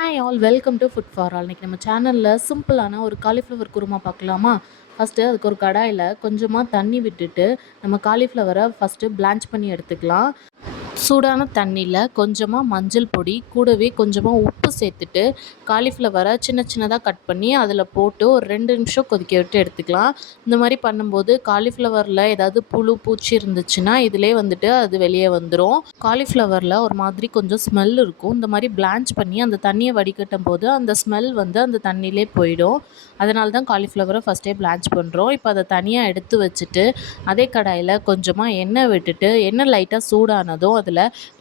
Hi all welcome to food for all. இன்றைக்கி நம்ம சேனலில் சிம்பிளான ஒரு காலிஃப்ளவர் குருமா பார்க்கலாமா? ஃபஸ்ட்டு அதுக்கு ஒரு கடாயில் கொஞ்சமாக தண்ணி விட்டுட்டு நம்ம காலிஃப்ளவரை ஃபஸ்ட்டு பிளான்ச் பண்ணி எடுத்துக்கலாம். சூடான தண்ணியில் கொஞ்சமாக மஞ்சள் பொடி கூடவே கொஞ்சமாக உப்பு சேர்த்துட்டு காலிஃப்ளவரை சின்ன சின்னதாக கட் பண்ணி அதில் போட்டு ஒரு 2 நிமிஷம் கொதிக்க விட்டு எடுத்துக்கலாம். இந்த மாதிரி பண்ணும்போது காலிஃப்ளவரில் ஏதாவது புழு பூச்சி இருந்துச்சுன்னா இதிலே வந்துட்டு அது வெளியே வந்துடும். காலிஃப்ளவரில் ஒரு மாதிரி கொஞ்சம் ஸ்மெல் இருக்கும். இந்த மாதிரி பிளான்ச் பண்ணி அந்த தண்ணியை வடிகட்டும் போது அந்த ஸ்மெல் வந்து அந்த தண்ணியிலே போயிடும். அதனால தான் காலிஃப்ளவரை ஃபஸ்ட்டே பிளான்ச் பண்ணுறோம். இப்போ அதை தனியாக எடுத்து வச்சுட்டு அதே கடாயில் கொஞ்சமாக எண்ணெய் விட்டுட்டு எண்ணெய் லைட்டாக சூடானதும் அதில்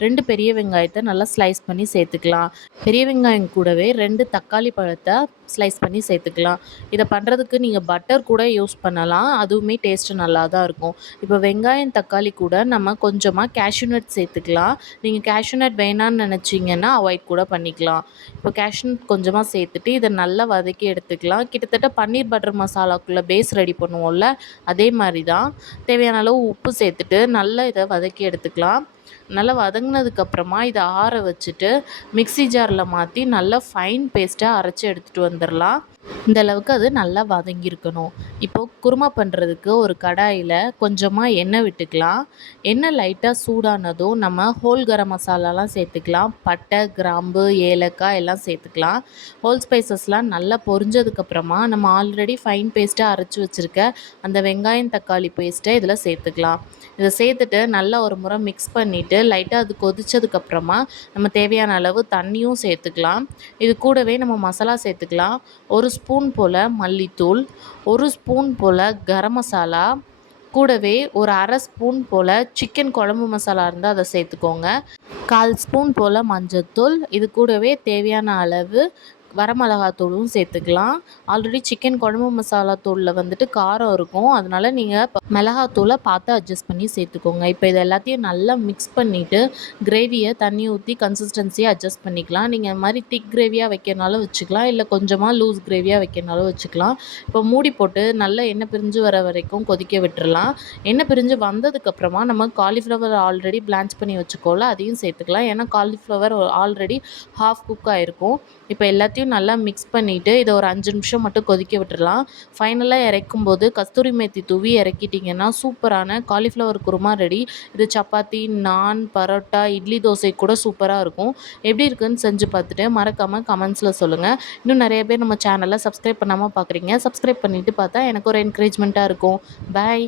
2 பெரிய வெங்காயத்தை நல்லா ஸ்லைஸ் பண்ணி சேர்த்துக்கலாம். பெரிய வெங்காயம் கூடவே 2 தக்காளி பழத்தை ஸ்லைஸ் பண்ணி சேர்த்துக்கலாம். இதை பண்ணுறதுக்கு நீங்கள் பட்டர் கூட யூஸ் பண்ணலாம். அதுவுமே டேஸ்ட்டு நல்லா தான் இருக்கும். இப்போ வெங்காயம் தக்காளி கூட நம்ம கொஞ்சமாக கேஷ்யூ நட் சேர்த்துக்கலாம். நீங்கள் கேஷ்யூ நட் வேணான்னு நினச்சிங்கன்னா அவாய்ட் கூட பண்ணிக்கலாம். இப்போ கேஷ்யூ நட் கொஞ்சமாக சேர்த்துட்டு இதை நல்லா வதக்கி எடுத்துக்கலாம். கிட்டத்தட்ட பன்னீர் பட்டர் மசாலாக்குள்ளே பேஸ் ரெடி பண்ணுவோம்ல, அதே மாதிரி தான். தேவையான அளவு உப்பு சேர்த்துட்டு நல்லா இதை வதக்கி எடுத்துக்கலாம். நல்லா வதங்கினதுக்கப்புறமா இதை ஆற வச்சுட்டு மிக்ஸி ஜாரில் மாற்றி நல்லா ஃபைன் பேஸ்ட்டாக அரைச்சி எடுத்துகிட்டு வந்துடலாம். இந்த அளவுக்கு அது நல்லா வதங்கியிருக்கணும். இப்போது குருமா பண்ணுறதுக்கு ஒரு கடாயில் கொஞ்சமாக எண்ணெய் விட்டுக்கலாம். எண்ணெய் லைட்டாக சூடானதும் நம்ம ஹோல் கரம் மசாலாலாம் சேர்த்துக்கலாம். பட்டை, கிராம்பு, ஏலக்காய் எல்லாம் சேர்த்துக்கலாம். ஹோல் ஸ்பைசஸ்லாம் நல்லா பொரிஞ்சதுக்கப்புறமா நம்ம ஆல்ரெடி ஃபைன் பேஸ்ட்டாக அரைச்சி வச்சுருக்க அந்த வெங்காயம் தக்காளி பேஸ்ட்டை இதில் சேர்த்துக்கலாம். இதை சேர்த்துட்டு நல்லா ஒரு முறை மிக்ஸ் பண்ணிவிட்டு லைட்டாக அது கொதித்ததுக்கப்புறமா நம்ம தேவையான அளவு தண்ணியும் சேர்த்துக்கலாம். இது கூடவே நம்ம மசாலா சேர்த்துக்கலாம். 1 ஸ்பூன் போல் மல்லித்தூள், 1 ஸ்பூன் போல் கரம் மசாலா, கூடவே ஒரு 1/2 ஸ்பூன் போல் சிக்கன் குழம்பு மசாலா இருந்தால் அதை சேர்த்துக்கோங்க. 1/4 ஸ்பூன் போல் மஞ்சத்தூள், இது கூடவே தேவையான அளவு வரமிளகாத்தூளும் சேர்த்துக்கலாம். ஆல்ரெடி சிக்கன் குழம்பு மசாலா தூளில் வந்துட்டு காரம் இருக்கும். அதனால் நீங்கள் மிளகாத்தூளை பார்த்து அட்ஜஸ்ட் பண்ணி சேர்த்துக்கோங்க. இப்போ இது எல்லாத்தையும் நல்லா மிக்ஸ் பண்ணிவிட்டு கிரேவியை தண்ணி ஊற்றி கன்சிஸ்டன்சியை அட்ஜஸ்ட் பண்ணிக்கலாம். நீங்கள் இந்த மாதிரி திக் கிரேவியாக வைக்கிறனாலும் வச்சுக்கலாம், இல்லை கொஞ்சமாக லூஸ் கிரேவியாக வைக்கிறனாலும் வச்சுக்கலாம். இப்போ மூடி போட்டு நல்லா எண்ணெய் பிரிஞ்சு வர வரைக்கும் கொதிக்க விட்டுறலாம். எண்ணெய் பிரிஞ்சு வந்ததுக்கப்புறமா நம்ம காலிஃப்ளவர் ஆல்ரெடி பிளான்ச் பண்ணி வச்சுக்கோல, அதையும் சேர்த்துக்கலாம். ஏன்னா காலிஃப்ளவர் ஆல்ரெடி ஹாஃப் குக் ஆகிருக்கும். இப்போ எல்லாத்தையும் நல்லா மிக்ஸ் பண்ணிவிட்டு இதை ஒரு 5 நிமிஷம் மட்டும் கொதிக்க விட்டுறலாம். ஃபைனலாக இறக்கும்போது கஸ்தூரி மேத்தி தூவி இறக்கிட்டிங்கன்னா சூப்பரான காலிஃப்ளவர் குருமா ரெடி. இது சப்பாத்தி, நான், பரோட்டா, இட்லி, தோசை கூட சூப்பராக இருக்கும். எப்படி இருக்குன்னு செஞ்சு பார்த்துட்டு மறக்காமல் கமெண்ட்ஸில் சொல்லுங்கள். இன்னும் நிறைய பேர் நம்ம சேனலை சப்ஸ்கிரைப் பண்ணாமல் பார்க்குறீங்க. சப்ஸ்கிரைப் பண்ணிவிட்டு பார்த்தா எனக்கு ஒரு என்கரேஜ்மெண்ட்டாக இருக்கும். பாய்.